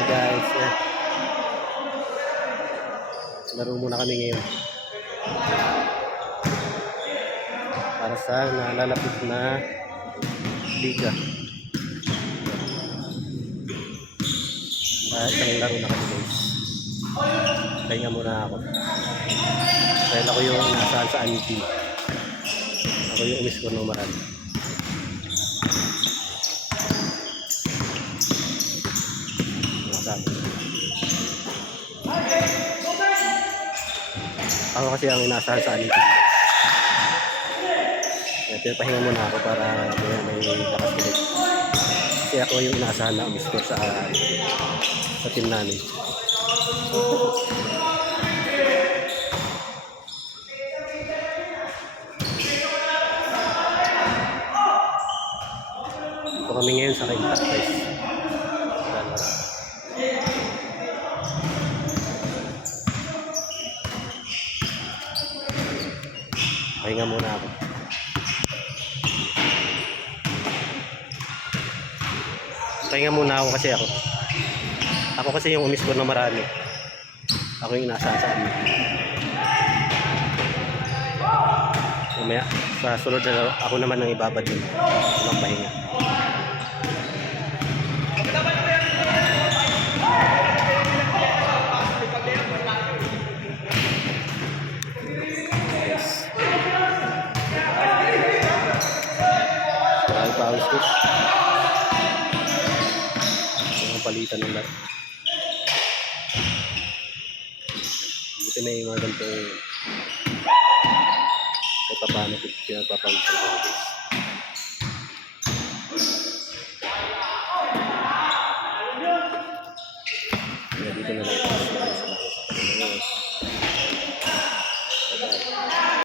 Hi guys, yeah. Laro muna kami ngayon para sa nalalapit na liga. Isang laro na kami guys. Pahinga muna ako. Dahil ako yung nasaan sa anti. Ako yung umiskor ng marami. Ako kasi ang inasahan sa anti. Pinapahinga muna ako para may lakas ulit. Kasi ako yung inaasahan na umiskor sa team namin. Ito kami ngayon sa Kintak guys. Pahinga muna ako. Pahinga muna ako kasi ako. Ako kasi yung umiskor na marami. Ako yung inaasahan sa amin. Mamaya, sa sunod na ako naman ang ibabad yun. Walang pahinga. Maraming pawis ko. Ang palitan ng lahat. Buti na yung mga ganito kahit pa paano pinagpapawisan ko guys. Kaya dito na lang.